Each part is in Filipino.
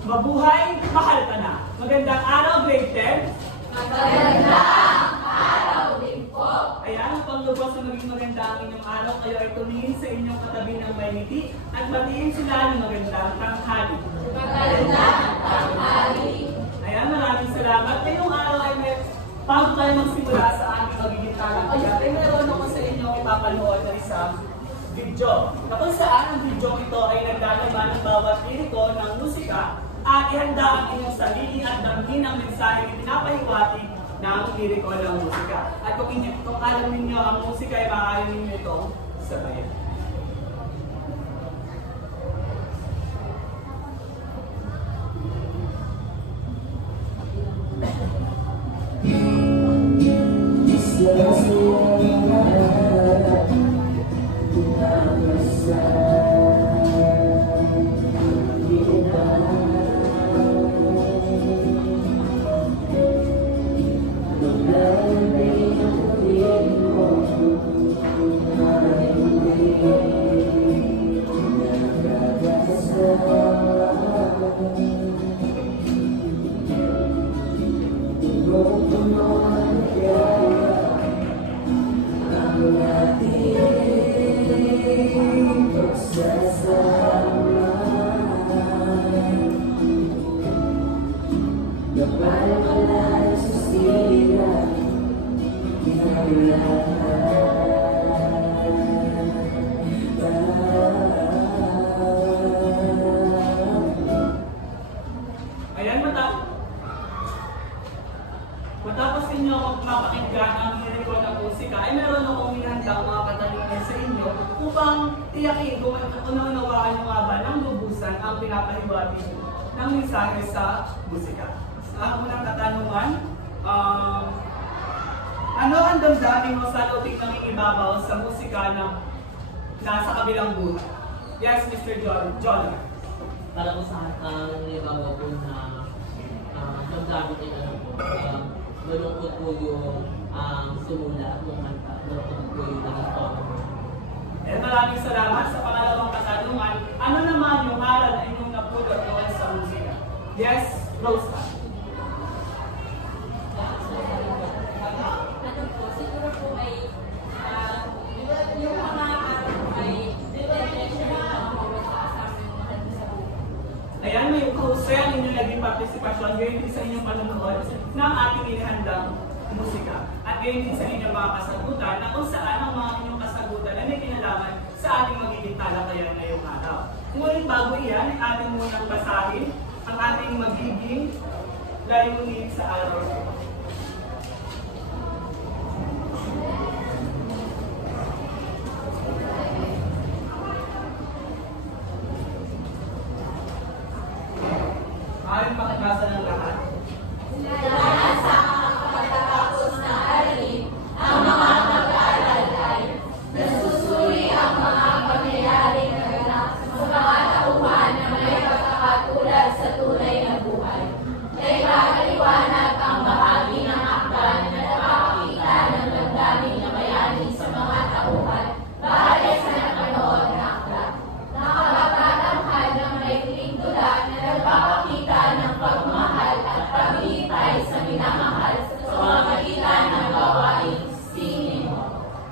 Mabuhay, mahal ka na. Magandang araw, grade 10. Magandang araw din po. Ayan, upang lubos na maging maganda ang inyong araw, kayo ay tumingin sa inyong katabi ng may ngiti at batiin sila ng magandang tanghali. Magandang tanghali. Ayan, maraming salamat. Ngayong araw ay bago tayo magsimula sa aming magiging talakayan, ay meron ako sa inyo ipapanood na isang video. Na kung saan ang video ito ay nagdalaman ng bawat liriko ng musika at ihanda ang inyong sarili at damhin ang mensahe na pinapahiwatig ng liriko ng musika. At kung alam ninyo ang musika ay maaari ninyo itong sabayan. Matapos ninyo mapakinggan ang liriko ng musika, ay meron akong ihandang mga katanungan sa inyo upang tiyakin kung unawaan nyo nga ba ng lubusan ang pinapahiwatig ng mensahe sa musika. Ang unang katanungan, ano ang damdamin mo sa loob ng ibabaw sa musika na nasa kabilang buhay? Yes, Mr. John. Para ko sa ibabaw po na damdamin ay ano po, malungkot po yung simula ng kanta, malungkot po yung naging tono. Maraming salamat sa pangalawang katanungan. Ano naman yung aral na inyong napulot doon sa musika? Yes, Rosa. Ano po, siguro po ay yung mga araw ay detention ng mga mawala sa aming mga sa buhay. Ayan, may kahusay ang inyong naging partisipasyon ngayon din sa inyong panonood ng ating inihandang musika. At ngayon din sa inyong mga kasagutan na kung saan ang mga inyong kasagutan ay may kinalaman sa ating magiging talakayan ngayong araw. Ngunit bago iyan, ay ating munang basahin ang ating magiging layunin sa araw ito. Maaaring pakibasa ng lahat. Dahil sa pagkatapos na aralin, ang mga mag-aaral ay nasusuri ang mga pangyayari na ganap sa mga tauhan na may pagkakatulad sa tunay na buhay. Naipapaliwanag ang bahagi ng akda na napapakita ng damdamin na bayani sa mga tauhan base sa napanood na akda. Nakapagtatanghal ng maikling tula na nagpapakita ng pagmamahal at paghihintay sa minamahal sa pamamagitan ng gawaing sinimo.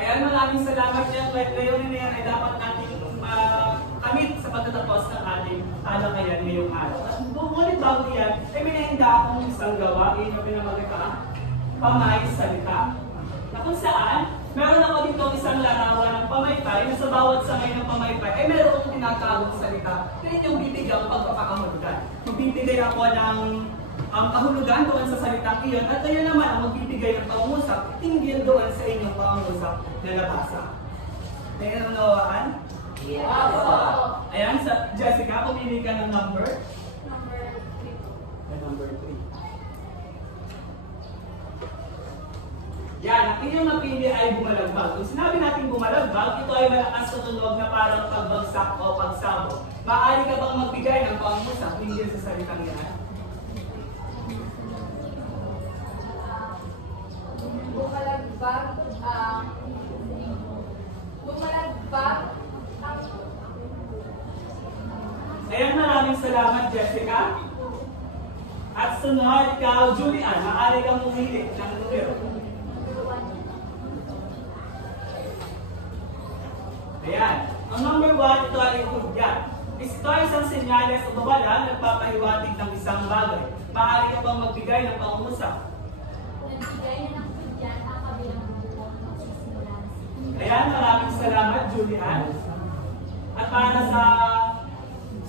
Ayan, maraming salamat niya. Layunin na yan ay dapat natin kamit sa pagtatapos ng ating talakayan ngayong araw. At ngunit bago yan, ay minahanda akong isang gawain na pinamagika pamay-salita. Na kung saan, meron ako dito isang larawan ng pamaypay na sa bawat sangay ng pamaypay ay meron akong tinatawag salita na inyong bibigyan pagpapakahulugan. Magbibigay ako ng kahulugan doon sa salitang iyon at kayo naman ang magbibigay ng pangungusap hinggil doon sa inyong pangungusap na nabasa. May nanunawaan? Yes. Ayan, Jessica, pumili ka ng number. Number 3. Number 3. Yan, ang inyong napili ay bumalagbag. Kung sinabi natin bumalagbag, ito ay malakas sa tunog na parang pagbagsak o pagsabog. Maaari ka bang magbigay ng pangungusap hinggil sa salitang yan? Bumalagbag ang Ayan, maraming salamat, Jessica. At sunod, ikaw, Julian, maaari kang pumili ng numero. Ayan. Ang number 1, ito ay hudyat. Ito ay isang senyales o babala na nagpapahiwatig ng isang bagay. Maaari ka bang magbigay ng pangungusap? Nagbigay na ng hudyat ang kabilang buong magsisimula. Ayan, maraming salamat, Julian. At para sa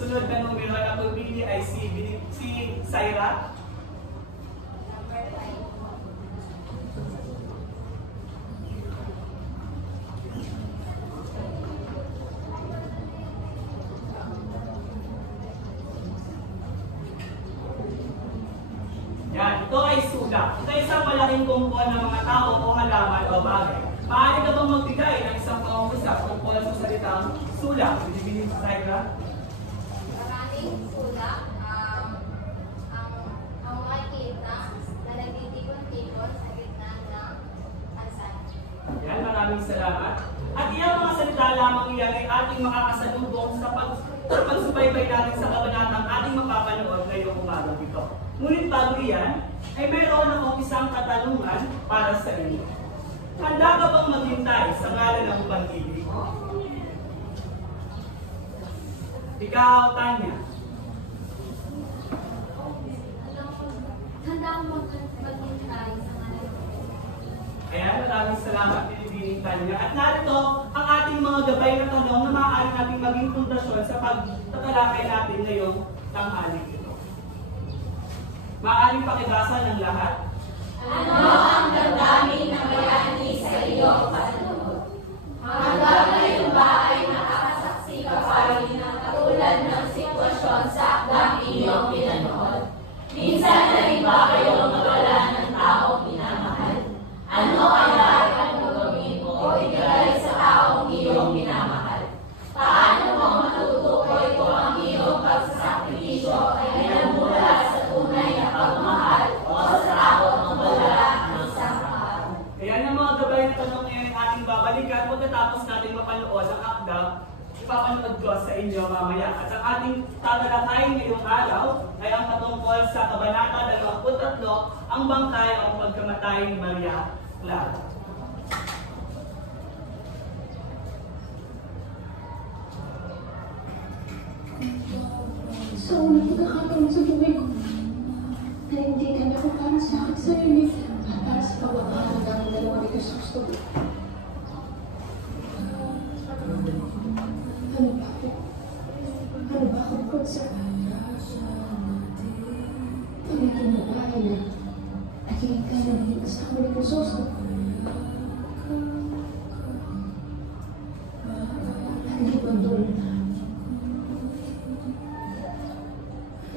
sunod na numero na pumili ay si Syra. Number 5. Yan, ito ay sulat. Ito ay isang malaking kumpol ng mga tao o halaman o bagay. Maaari ka bang magbigay ng isang pangungusap tungkol sa salitang sulat? Binibinig sa Syra. Maraming sulat ang makikita na nagtitikon-tikon sa gitna ng kalsada. Yan, maraming salamat. At iyang mga salita lamang iyan ay ating makakasalubong sa pagsubaybay natin sa kabanatang ating mapapanood ngayong umaga ito. Ngunit bago iyan, ay mayroon akong isang katanungan para sa inyo. Handa ka bang maghintay sa ngalan ng pag-ibig? Ikaw, Tanya. Handa akong maghintay sa ngalan ng Ayan, maraming salamat, Pilipining Tanya. At narito ang ating mga gabay na tanong na maaari natin maging pundasyon sa pagtatalakay natin ngayong tanghali ito. Maaaring pakibasa ng lahat. Ano ang damdamin na bayani sa iyong panunod? Hanggang ngayon ba ay nakakasaksi ka pa rin ng katulad ng sitwasyon sa akdang iyong pinanood? Minsan na rin ba kayo magwala ng taong minamahal? Ano ang dapat mong gawin o ibigay sa taong iyong minamahal? Paano mo matutukoy kung ang iyong pagsasakripisyo ay nagmula sa tunay na pagmamahal o sa takot ng wala ng isang araw? Ayan ang mga gabay na tanong ngayon ang ating babalikan pagkatapos natin mapanood ang akda. Ipapanood ko sa inyo mamaya. At ang ating tatalakayin ngayong araw ay ang patungkol sa Kabanata 23, ang bangkay o pagkamatay ni Maria Clara. Sa unang pagkakataon sa buhay ko, naintindihan ako para sa akin sarili at para sa pagmamahalaga ng dalawa ni Jesus ko. Ano ba ako? Ano ba ako bukod sa pagiging babae na naging ka na naging kasama ni Jesus ko? Hindi ba doon na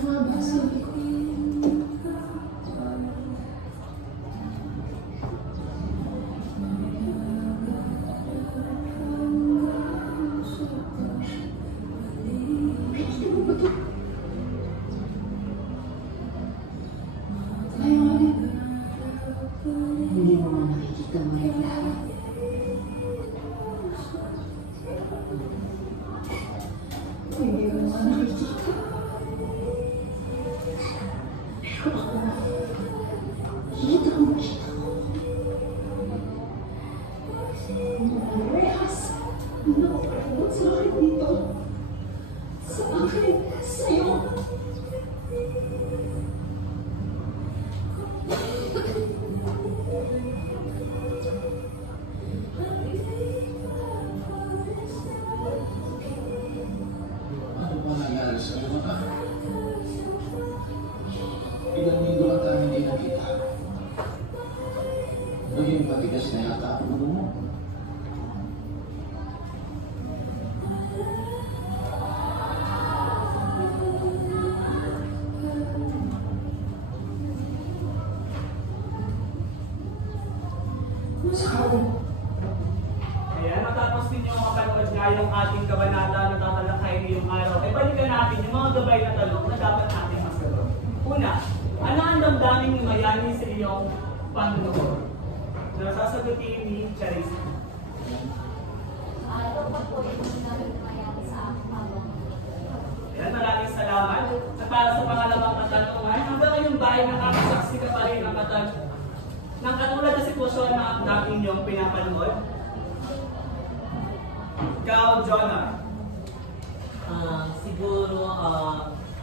mga ba sabi ko? Nakikita mo ba ito? Ngayon, hindi mo na nakikita mo yung lahat. Hindi mo na nakikita. Pero ako, kita ko makita ko. Parehas na nakapagod sa akin dito. Sa akin, sa'yo. Ano ba nangyari sa iyo, anak? Ilang linggo lang tayo hindi nakita. Naging matigas na yata ang ulo mo. Saan? Ayan, matapos ninyo mapanood nga yung ating kabanata na tatalakayin ngayong araw, ay balikan natin yung mga gabay na tanong na dapat natin masagot. Una, ano ang damdamin ni Mayani sa iyong panunood? Nasasagutin ni Charisse. Ito pa po yung sinabi na mayari sa aking habang. Ayan, maraming salamat. At para sa pangalawang katanungan, hanggang ngayong ay nakakasaksi ka pa rin ng katulad na sitwasyon na ang dati niyong pinapanood? Ikaw, Jonah. Siguro,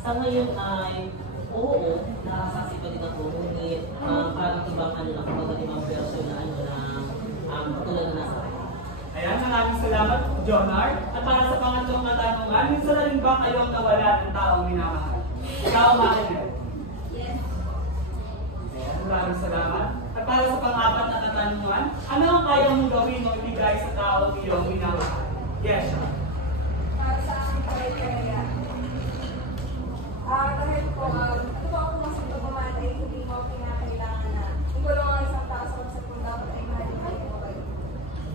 sa ngayon ay, oo, nakasasi pa din ako, ngunit parang ibang ano na, kapag ibang version na ano na, katulad na nasa akin. Ayan, maraming salamat, Jonar. At para sa pangatlong katanungan, minsan na rin ba kayong nawala ng taong minamahal? Ikaw, Marinel. Yes. Ayan, maraming salamat. At para sa pang-apat na katanungan, ano ang kaya mong gawin o ibigay sa taong iyong minamahal? Yes, Sean. Para sa akin po ay kaya. Dahil po, ano ba ako mas pagmamahal ay hindi mo pinakailangan na hindi ko lang ang isang taas o sa kung dapat ay mahalin mo kayo.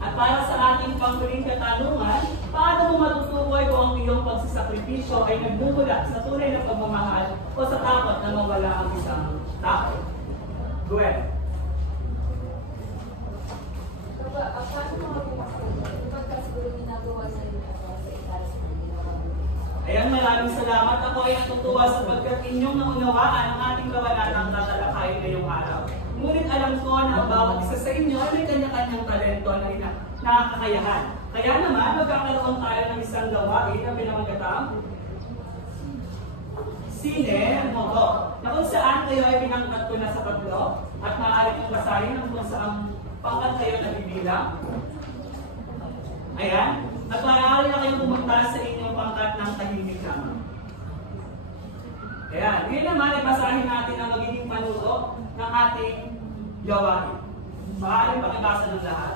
At para sa ating panghuling katanungan, paano mo matutukoy kung ang iyong pagsisakripisyo ay nagmumula sa tunay na pagmamahal o sa takot na mawala ang isang tao? Gwen. Paano mo magbukas ko? Kapag siguro ginagawa sa inyo ako sa italas na ginawa mo. Ayan, maraming salamat. Ako ay natutuwa sapagkat inyong naunawaan ang ating kabanatang tatalakayin ngayong araw. Ngunit alam ko na ang bawat isa sa inyo ay may kanya-kanyang talento na nakakayahan. Kaya naman, magkakaroon tayo ng isang gawain na pinamagatang Sine Moto, na kung saan kayo ay pinangkat ko na sa tatlo at maaari kong basahin ang kung saan pangkat kayo nabibilang. Ayan. At maaari na kayong pumunta sa inyong pangkat ng tahimik lamang. Ayan. Ngayon naman, ibasahin natin ang magiging panuto ng ating gawain. Maaaring pakibasa ng lahat.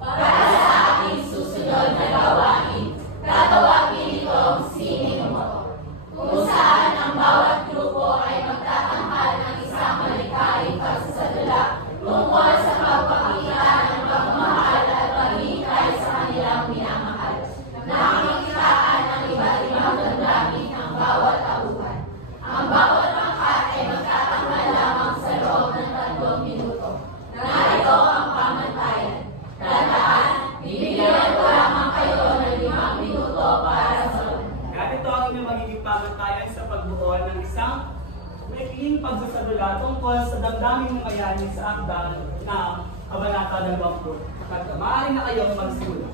Para sa ating susunod na gawain, tatawagin itong Sine Moto, kung saan ang bawat grupo ay magtatanghal ng isang malikhaing pagsasadula tungkol sa pagpakita ng pagmamahal at paghihintay sa kanilang minamahal. Nakikitaan ng iba't ibang damdamin ng bawat tauhan. Ang bawat pangkat ay magtatanghal lamang sa loob ng 3 minuto. Narito ang pamantayan. Tandaan, bibigyan ko lamang kayo ng 5 minuto para sa Ganito ang inyong magiging pamantayan sa pagbuo ng isang maikling pagsasadula tungkol sa damdaming mamayani sa akdang ng Kabanata 20. At maaari na kayong magsimula.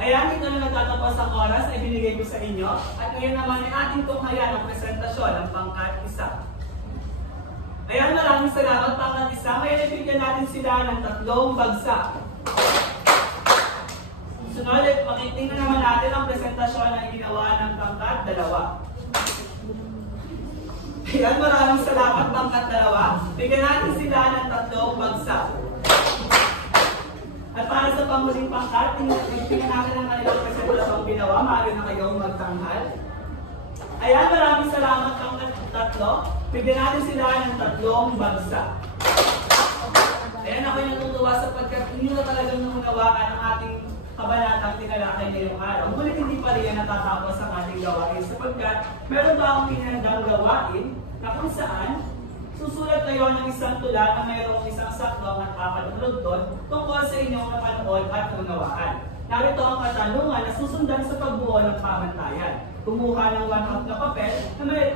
Ayan, ito na nagtatapos ang oras ay binigay ko sa inyo. At ngayon naman ay ating tunghayan ang presentasyon ng pangkat 1. Ayan, maraming salamat pangkat 1. Ngayon ay bigyan natin sila ng 3 bagsak. Sunod, makitingnan naman natin ang presentasyon na ginawa ng pangkat 2. Ayan, maraming salamat pangkat 2. Bigyan natin sila ng 3 bagsak. At para sa panghuling pangkat, tingnan natin ang kanilang presentasyong ginawa. Maaari na kayong magtanghal. Ayan, maraming salamat pangkat 3. Bigyan natin sila ng 3 bagsak. Ayan, ako'y natutuwa sapagkat hindi na talagang naunawaan ang ating kabanatang tinalakay ngayong araw. Ngunit hindi pa rin natatapos ang ating gawain sapagkat meron ba akong pinandang gawain na kung saan susulat kayo ng isang tula na mayroong isang saklong at 4 doon tungkol sa inyong napanood at unawaan. Narito ang katanungan na susundan sa pagbuo ng pamantayan. Kumuha ng 1/2 na papel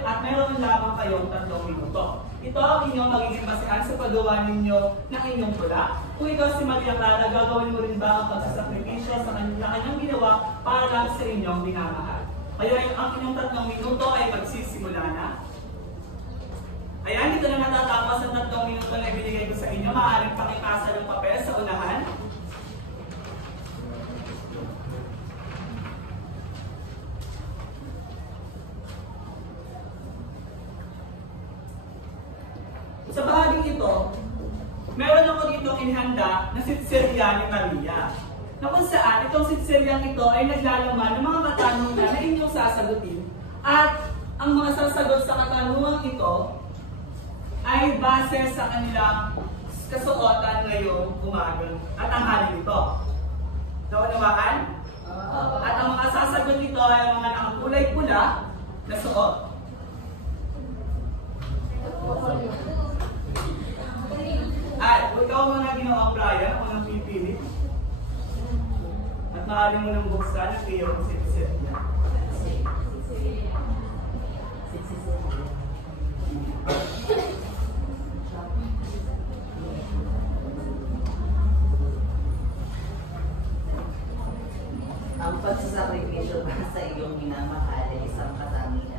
at mayroon lamang kayong 3 minuto. Ito ang inyong magiging basehan sa paggawa ninyo ng inyong tula. Kung ikaw si Maria Clara, gagawin mo rin ba ang pagsasakripisyo sa kanyang ginawa para lang sa inyong minamahal? Kaya ang inyong 3 minuto ay magsisimula na. Ayan, dito na natatapos ang 3 minuto na ibinigay ko sa inyo. Maaaring pakipasa ng papel sa unahan. Sa bahaging ito, meron ako dito inihanda na sitserya ni Maria. Na kung saan itong sitseryang ito ay naglalaman ng mga katanungan na inyong sasagutin. At ang mga sasagot sa katanungan ito ay base sa kanilang kasuotan ngayong umaga at ang halin ito. Naunawaan? At ang mga sasagot nito ay mga nakakulay pula na suot. At ikaw muna ginawang Brian, ako nang pipili. At maaari mo nang buksan ang iyong set niya. ang pagsasakripisyo para sa iyong minamahal ay isang katangian.